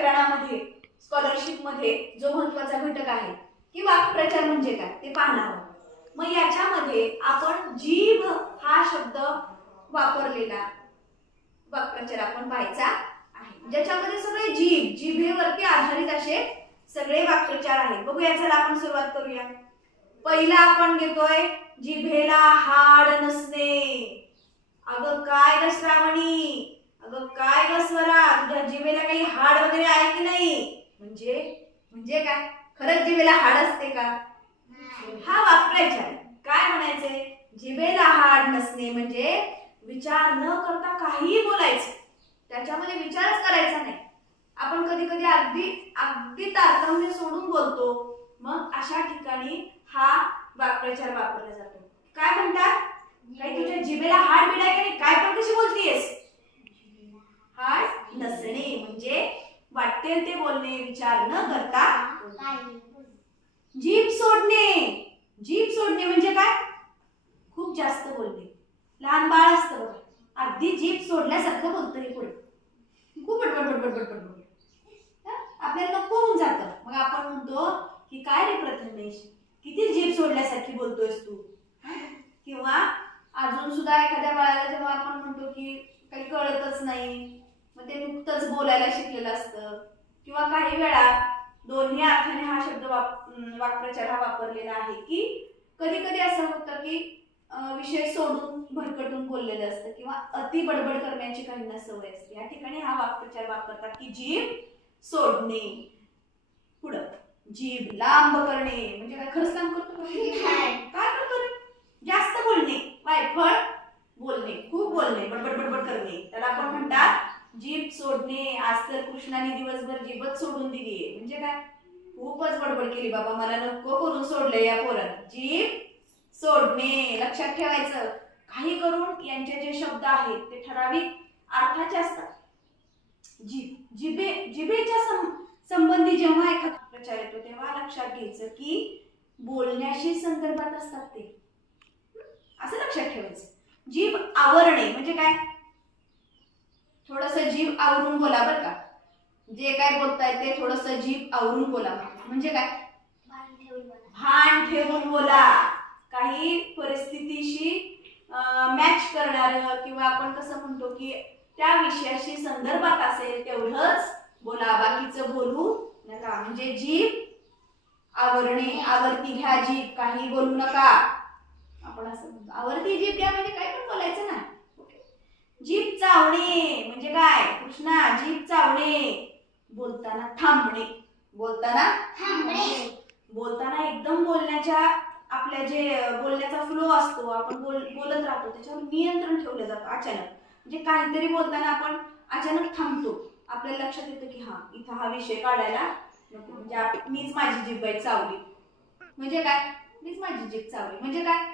व्याकरणामध्ये स्कॉलरशिपमध्ये जो महत्त्वाचा घटक आहे की वाक्प्रचार म्हणजे काय? ते पाहणार आहोत. मग याच्यामध्ये आपण जीभ हा शब्द वापरलेला वाक्प्रचार आपण पाहायचा आहे. ज्याच्यामध्ये सगळे जीभ जिभेवरती आधारित असे सगळे वाक्प्रचार आहेत. बघूया चला आपण सुरुवात करूया. पहिला आपण घेतोय जिभेला हाड नसणे. अगं काय ग श्रावणी? अगं काय ग स्वरा? तुझ्या जिभेला काही हाड वगैरे आहे की नाही? म्हणजे म्हणजे काय? खरंच जिभेला हाड असते का? हा वाक्प्रचार काय म्हणायचे जिभेला हाड नसणे म्हणजे विचार न करता काहीही बोलायचं. त्याच्यामध्ये विचारच करायचा नाही. आपण कधी कधी अगदी अगदी तारतम्य सोडून बोलतो. मग अशा ठिकाणी हा वाक्प्रचार वापरला जातो. काय म्हणतात? काही तुझ्या जिभेला हाड बिड की का नाही? काय पण कशी बोलतीयस? हाड? नसणे म्हणजे वाटेल ते बोलणे विचार न करता जीभ सोडणे. जीभ सोडणे म्हणजे काय? खूप जास्त बोलणे. लहान बाळ असतं बघा. अगदी जीभ सोडल्यासारखं बोलतं हे पुढे खूप बडबड बडबड बडबड बडबड. आपल्याला नको होऊन जातं. मग आपण म्हणतो की काय रे प्रथमेश? किती जीभ सोडल्यासारखी बोलतोयस तू? किंवा अजून सुद्धा एखाद्या बाळाला जेव्हा आपण म्हणतो की काही कळतच नाही ते नुकतंच बोलायला शिकलेलं असतं. किंवा काही वेळा दोन्ही अर्थाने हा शब्द वाप वाक्प्रचार हा वापरलेला आहे की कधी कधी असं होतं की विषय सोडून भरकटून बोललेलं असतं किंवा अति बडबड करण्याची काहींना सवय असते. या ठिकाणी हा वाक्प्रचार वापरतात की जीभ सोडणे. पुढं. जीभ लांब करणे. म्हणजे काय खरंच लांब करतो? काय करतो? जास्त बोलणे. वायफळ बोलणे. खूप बोलणे. बडबड बडबड करणे. त्याला आपण म्हणतात जीभ सोडणे आज तर कृष्णाने दिवसभर जीभच सोडून दिली. म्हणजे काय? खूपच बडबड केली बाबा मला नको करून सोडले या पोरात. जीभ सोडणे लक्षात ठेवायचं. काही करून यांचे जे शब्द आहेत ते ठराविक अर्थाचे असतात. जीभ जिभे जिभेच्या सं- संबंधी जेव्हा एखादा प्रचार येतो तेव्हा लक्षात घ्यायचं की बोलण्याशी संदर्भात असतात ते. असं लक्षात ठेवायचं. जीभ आवरणे म्हणजे काय? थोडस जीभ आवरून बोला बरं का. जे काय बोलताय ते थोडस जीभ आवरून बोला. म्हणजे काय? भान ठेवून बोला. काही परिस्थितीशी मॅच करणार किंवा आपण कसं म्हणतो की त्या विषयाशी संदर्भात असेल तेवढंच बोला. बाकीचं बोलू नका. म्हणजे जीभ आवरणे आवर्ती घ्या जीभ काही बोलू नका. आपण असं म्हणतो. आवर्ती जीभ घ्या म्हणजे काय पण बोलायचं ना. जीभ चावणे म्हणजे काय? कृष्णा जीभ चावणे. बोलताना थांबणे. बोलताना बोलताना एकदम बोलण्याच्या आपल्या जे बोलण्याचा फ्लो असतो आपण बोल बोलत राहतो त्याच्यावर नियंत्रण ठेवलं जातं अचानक. म्हणजे काहीतरी बोलताना आपण अचानक थांबतो. आपल्या लक्षात येतं की हा इथं हा विषय काढायला म्हणजे मीच माझी जीभ बाई चावली. म्हणजे काय? मीच माझी जीभ चावली. म्हणजे काय?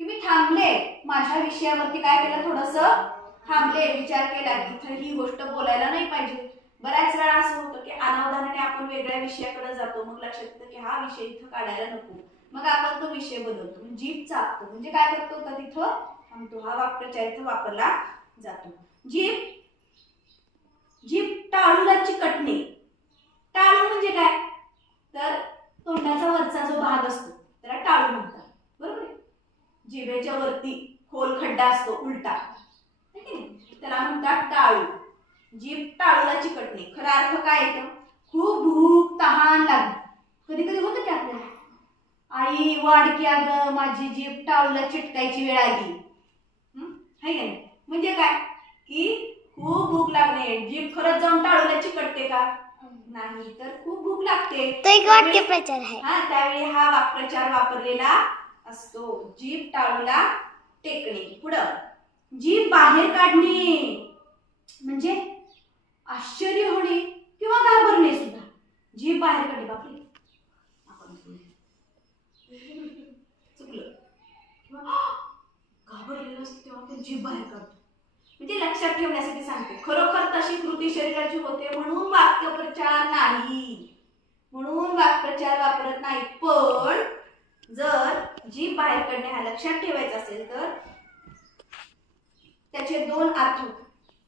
की मी थांबले. माझ्या विषयावरती काय केलं? थोडस थांबले विचार केला की इथं ही गोष्ट बोलायला नाही पाहिजे. बऱ्याच वेळा असं होतं की अनावधानाने आपण वेगळ्या विषयाकडे जातो. मग लक्षात येतं की हा विषय इथं काढायला नको. मग आपण तो विषय बदलतो. म्हणजे जीभ चापतो. म्हणजे काय करतो? तर तिथं थांबतो. हा वाक्प्रचार इथं वापरला जातो. जीभ जीभ टाळूला चिकटणे टाळू म्हणजे काय? तर तोंडाचा वरचा जो भाग असतो त्याला टाळू म्हणतात. बरोबर जिभेच्या वरती खोल खड्डा असतो उलटा. त्याला म्हणतात टाळू. जीभ टाळूला चिकटणे. खरा अर्थ काय येतो खूप भूक तहान लागली कधी कधी होतं की आपल्याला? आई वाढकी अगं माझी जीभ टाळूला चिटकायची वेळ आली. हं? है का नाही? म्हणजे काय? की खूप भूक लागणे. जीभ खरंच जाऊन टाळूला चिकटते का? नाही तर खूप भूक लागते. तो एक वाक्य प्रचार आहे. हा त्यावेळी हा वाक्प्रचार वापरलेला असतो. जीभ टाळूला टेकणे. पुढं. जीभ बाहेर काढणे. म्हणजे आश्चर्य होणे किंवा घाबरणे सुद्धा. जीभ बाहेर काढणे बापरे. आपण चुकलं. किंवा घाबरलेलं असतं तेव्हा ते जीभ बाहेर काढतो. ते लक्षात ठेवण्यासाठी सांगते. खरोखर तशी कृती शरीराची होते म्हणून वाक्यप्रचार नाही. म्हणून वाक्प्रचार वापरत नाही. पण जर जीभ बाहेर काढणे हा लक्षात ठेवायचा असेल तर त्याचे दोन अर्थ.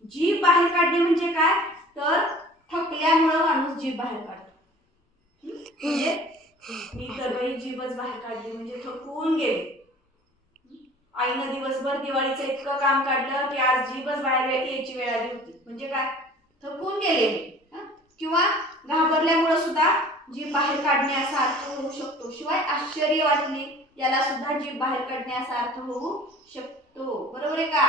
जीभ बाहेर काढणे म्हणजे काय? तर थकल्यामुळं माणूस जीभ बाहेर काढतो. म्हणजे मी तर बाई जीभच बाहेर काढली म्हणजे थकून गेले. आईनं दिवसभर दिवाळीचं इतकं काम काढलं की आज जीभच बाहेर यायची वेळ आली होती. म्हणजे काय? थकून गेले किंवा घाबरल्यामुळं सुद्धा जीभ बाहेर काढणे असा अर्थ होऊ शकतो. शिवाय आश्चर्य वाटणे याला सुद्धा जीभ बाहेर काढणे असा अर्थ होऊ शकतो. बरोबर आहे का?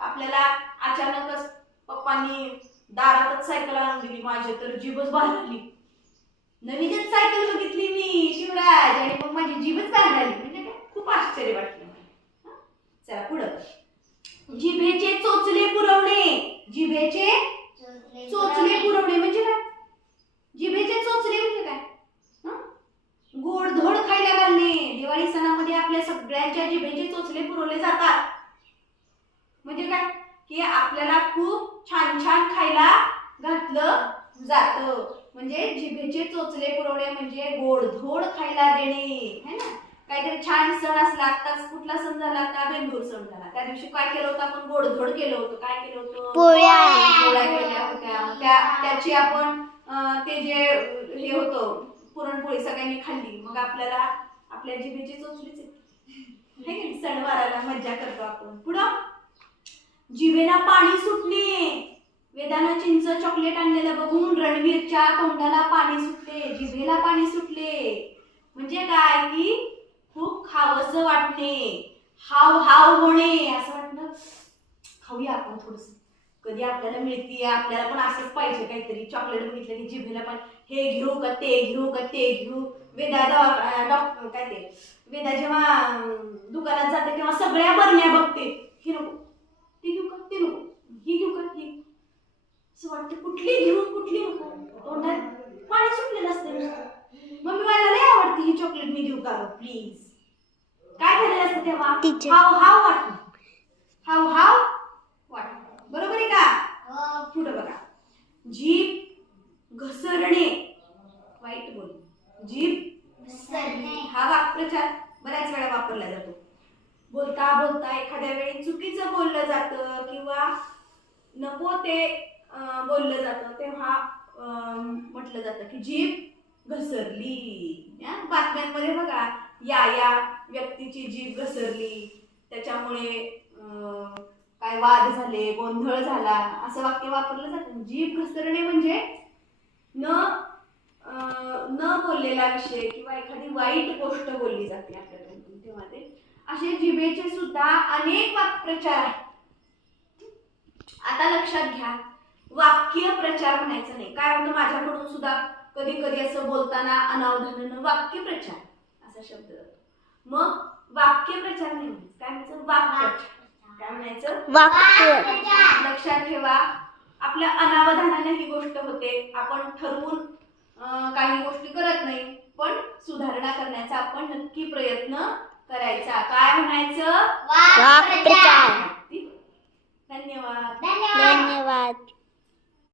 आपल्याला अचानकच पप्पांनी दारातच सायकल आणून दिली माझी तर जीभच बाहेर आली नवीनच सायकल बघितली मी शिवराज. आणि मग माझी जीभच बाहेर आली म्हणजे काय खूप आश्चर्य वाटलं मला. हं? चला पुढं. जिभेचे चोचले पुरवणे. जिभेचे चोचले पुरवणे म्हणजे काय? जिभेचे चोचले म्हणजे काय? हं? गोडधोड खायला घालणे. दिवाळी सणामध्ये आपल्या सगळ्यांच्या जिभेचे चोचले पुरवले जातात. म्हणजे काय? की आपल्याला खूप छान छान खायला घातलं जात. म्हणजे जिभेचे चोचले पुरवणे म्हणजे गोडधोड खायला देणे. है ना? काहीतरी छान सण असला आताच कुठला सण झाला? आता बेंदूर सण झाला. त्या दिवशी काय केलं होतं? आपण गोडधोड केलं होतं. काय केलं होतं? पोळ्या. केल्या होत्या. त्या त्याची आपण ते जे हे होतं पुरणपोळी सगळ्यांनी खाल्ली. मग आपल्याला आपल्या जिभेचे चोचलेच. है? सणवाराला मज्जा करतो आपण. पुढं? जिवेला पाणी सुटणे वेदानं चिंच चॉकलेट आणलेलं बघून रणवीरच्या तोंडाला पाणी सुटले. जिभेला पाणी सुटले. म्हणजे काय की खूप खावंसं वाटणे. हाव हाव होणे. असं वाटणं. खाऊया आपण थोडस. कधी आपल्याला मिळते आपल्याला पण असंच पाहिजे काहीतरी. चॉकलेट बघितलं की जिभेला पण हे घेऊ का ते घेऊ का ते घेऊ. वेदा दवा डॉक्टर काय ते? वेदा जेव्हा दुकानात जाते तेव्हा सगळ्या बरण्या बघते हे नको ते घेऊ का ते नको ही घेऊ का ही असं वाटतं कुठली घेऊ कुठली नको तोंडात पाणी सुटलेलं असते नुसतं. मम्मी मला लय आवडते ही चॉकलेट मी घेऊ का प्लीज काय झालेलं असतं तेव्हा Teacher. हाव हाव वाटणं हाव हाव वाटणं बरोबर आहे का पुढं बघा जीभ घसरणे वाईट बोल जीभ हा वाक्प्रचार बऱ्याच वेळा वापरला जातो बोलता बोलता एखाद्या वेळी चुकीचं बोललं जातं किंवा नको ते बोललं जातं तेव्हा म्हटलं जातं की जीभ घसरली. या बातम्यांमध्ये बघा या या व्यक्तीची जीभ घसरली. त्याच्यामुळे काय वाद झाले गोंधळ झाला असं वाक्य वापरलं जातं. जीभ घसरणे म्हणजे न न बोललेला विषय किंवा एखादी वाईट गोष्ट बोलली जाते आपल्या तेव्हा ते असे जिभेचे सुद्धा अनेक वाक्प्रचार आहेत. आता लक्षात घ्या. वाक्य प्रचार म्हणायचं नाही. काय होतं माझ्याकडून सुद्धा? कधी कधी असं बोलताना अनावधानानं वाक्य प्रचार. असा शब्द मग वाक्य प्रचार नाही काय म्हणायचं? वाक्प्रचार काय म्हणायचं? वाक्य लक्षात ठेवा. आपल्या अनावधानाने ही गोष्ट होते. आपण ठरवून काही गोष्टी करत नाही. पण सुधारणा करण्याचा आपण नक्की प्रयत्न करायचा. काय म्हणायचं? धन्यवाद. धन्यवाद.